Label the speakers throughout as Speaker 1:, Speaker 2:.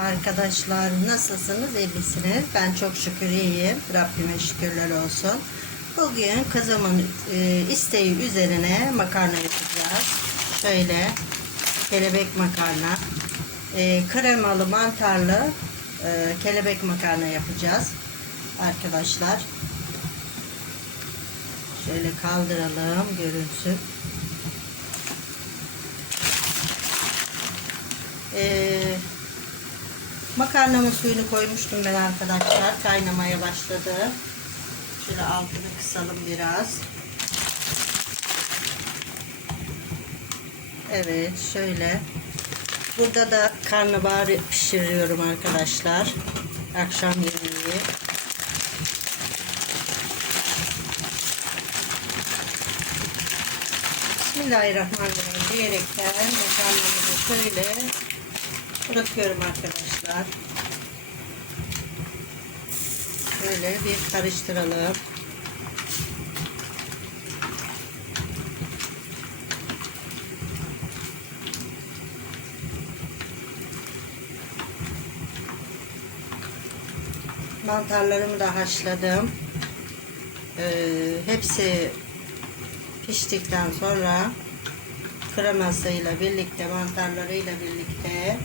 Speaker 1: arkadaşlar. Nasılsınız? İyi misiniz? Ben çok şükür iyiyim. Rabbime şükürler olsun. Bugün kızımın e, isteği üzerine makarna yapacağız. Şöyle kelebek makarna. E, kremalı mantarlı e, kelebek makarna yapacağız. Arkadaşlar. Şöyle kaldıralım görünsün. Ee, makarnamın suyunu koymuştum ben arkadaşlar. Kaynamaya başladı. Şöyle altını kısalım biraz. Evet şöyle. Burada da karnabahar pişiriyorum arkadaşlar. Akşam yemeği. Bismillahirrahmanirrahim diyerekten makarnamızı şöyle bırakıyorum arkadaşlar. Şöyle bir karıştıralım. Mantarlarımı da haşladım. Ee, hepsi piştikten sonra kremasıyla birlikte mantarlarıyla birlikte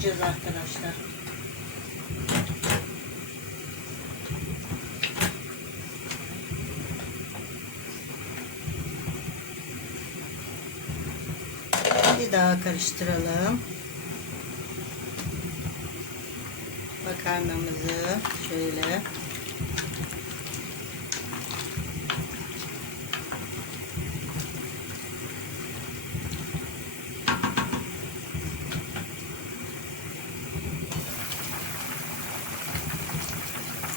Speaker 1: pişireceğiz arkadaşlar. Bir daha karıştıralım. Makarnamızı şöyle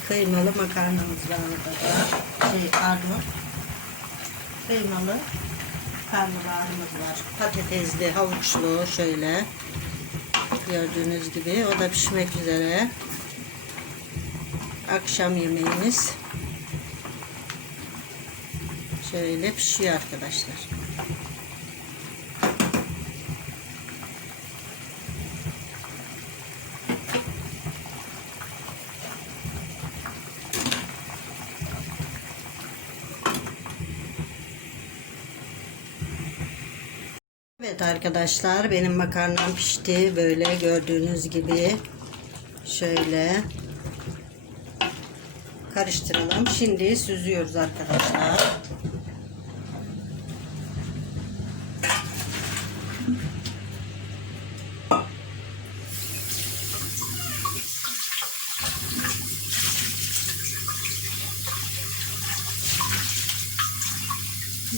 Speaker 1: kıymalı makarnamız var burada da. Şey pardon. Kıymalı karnabaharımız var. Patatesli, havuçlu şöyle. Gördüğünüz gibi o da pişmek üzere. Akşam yemeğimiz şöyle pişiyor arkadaşlar. Evet arkadaşlar benim makarnam pişti. Böyle gördüğünüz gibi şöyle karıştıralım. Şimdi süzüyoruz arkadaşlar.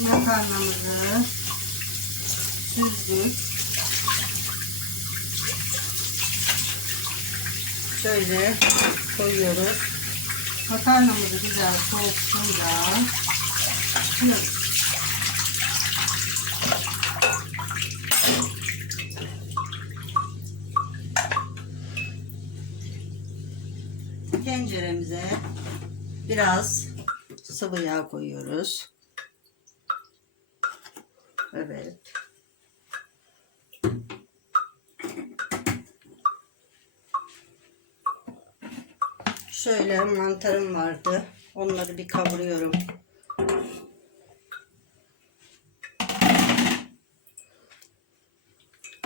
Speaker 1: Makarnamızı Şöyle koyuyoruz. Makarnamızı güzel soğuk suyla pişiriyoruz. Tenceremize biraz sıvı yağ koyuyoruz. Evet. Şöyle mantarım vardı. Onları bir kavuruyorum.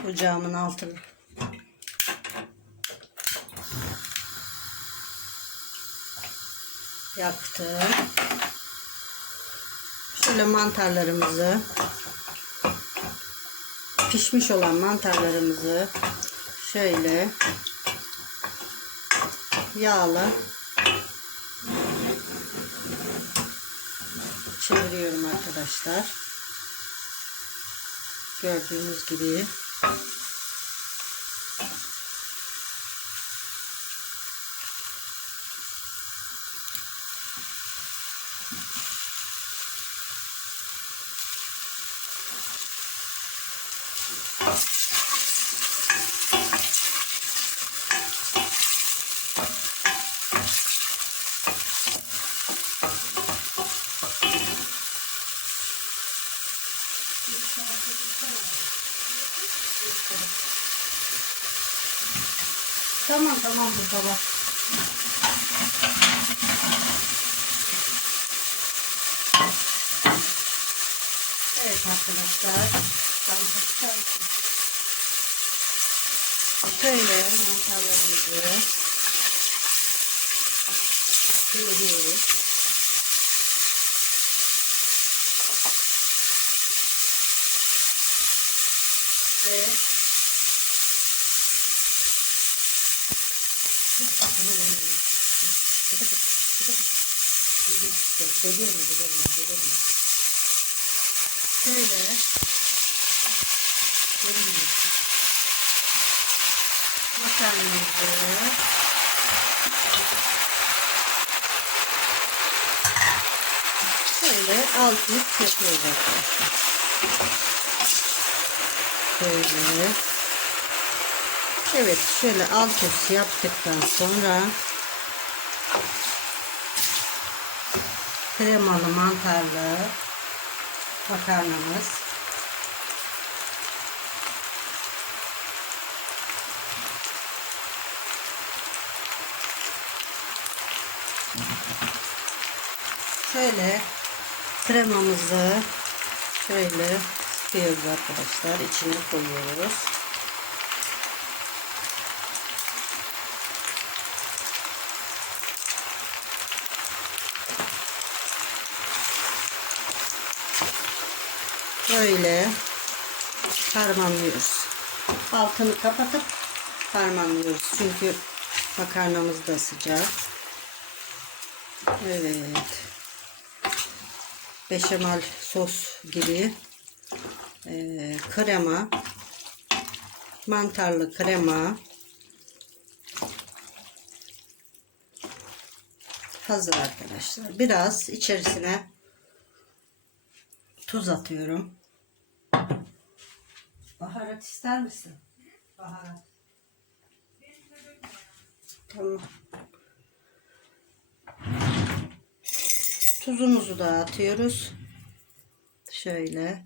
Speaker 1: Ocağımın altını yaktım. Şöyle mantarlarımızı pişmiş olan mantarlarımızı şöyle yağla çeviriyorum arkadaşlar. Gördüğünüz gibi Tamam tamam burada var. Evet arkadaşlar. Şöyle mantarlarımızı kıvırıyoruz. Ve Şöyle makarnamızı şöyle altını yapıyoruz arkadaşlar. Şöyle Evet şöyle alt üst yaptıktan sonra kremalı mantarlı makarnamız. Şöyle kremamızı şöyle sıkıyoruz arkadaşlar içine koyuyoruz Böyle harmanlıyoruz. Altını kapatıp harmanlıyoruz. Çünkü makarnamız da sıcak. Evet. Beşamel sos gibi ee, krema mantarlı krema hazır arkadaşlar. Biraz içerisine tuz atıyorum. Baharat ister misin? Baharat. Tamam. Tuzumuzu da atıyoruz. Şöyle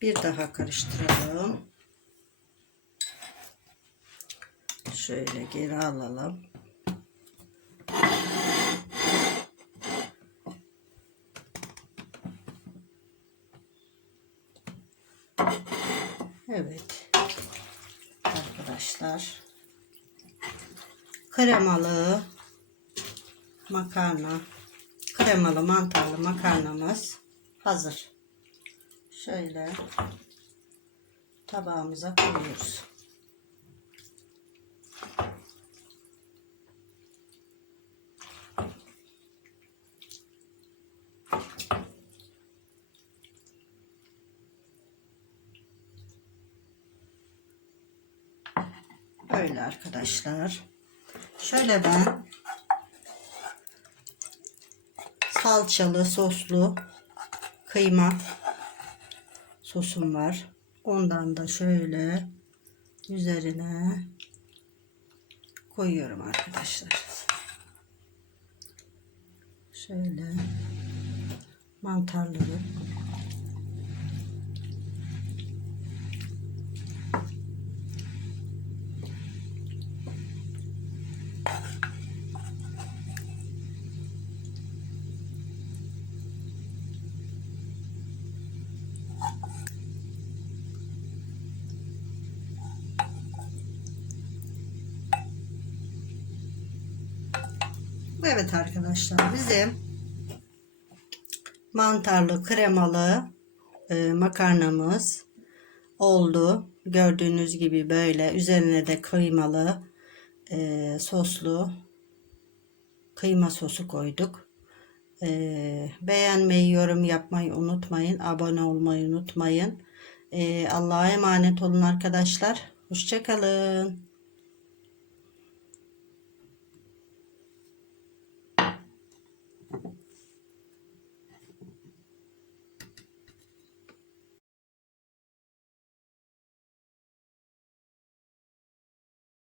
Speaker 1: bir daha karıştıralım. Şöyle geri alalım. Evet. Arkadaşlar. Kremalı makarna, kremalı mantarlı makarnamız hazır. Şöyle tabağımıza koyuyoruz. Böyle arkadaşlar. Şöyle ben salçalı soslu kıyma sosum var. Ondan da şöyle üzerine koyuyorum arkadaşlar. Şöyle mantarları Evet arkadaşlar bizim mantarlı kremalı e, makarnamız oldu. Gördüğünüz gibi böyle üzerine de kıymalı e, soslu kıyma sosu koyduk. E, beğenmeyi, yorum yapmayı unutmayın. Abone olmayı unutmayın. E, Allah'a emanet olun arkadaşlar. Hoşçakalın.